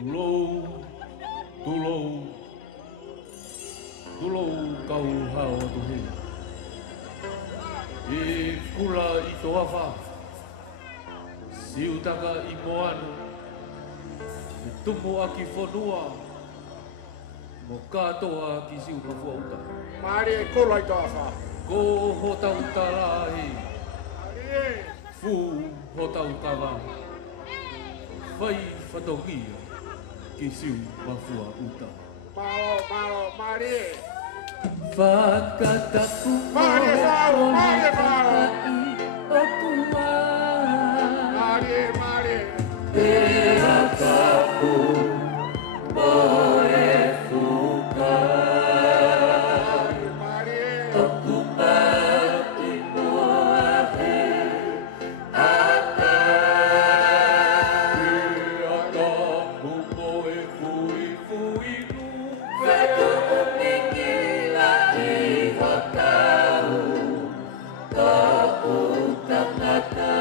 Tulou, tulou, tulou kau hao tuhi. I kula I toafa, siutaka I moana, I tumu aki whanua, mo katoa ki siu ka fuauta. Mari e kula I toafa. Ko ho tau tarai, Mari fu ho tau kawa, whai whatongia ki siu mafua uta. Mari. Whakataku Mari mau, mari mau. Otua Mari. Pera kapu Moe fuka Mari. Oku mati moahe Ata Pera kapu moe fui fui nu Vetu uningi lagi hotau Kau tangata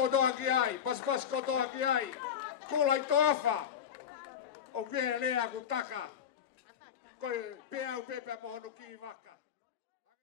kotoa ki ai, pas kotoa ki ai. Kula i toafa. O kia lea ku taka. Koi pea u pepe pohonu ki vaka.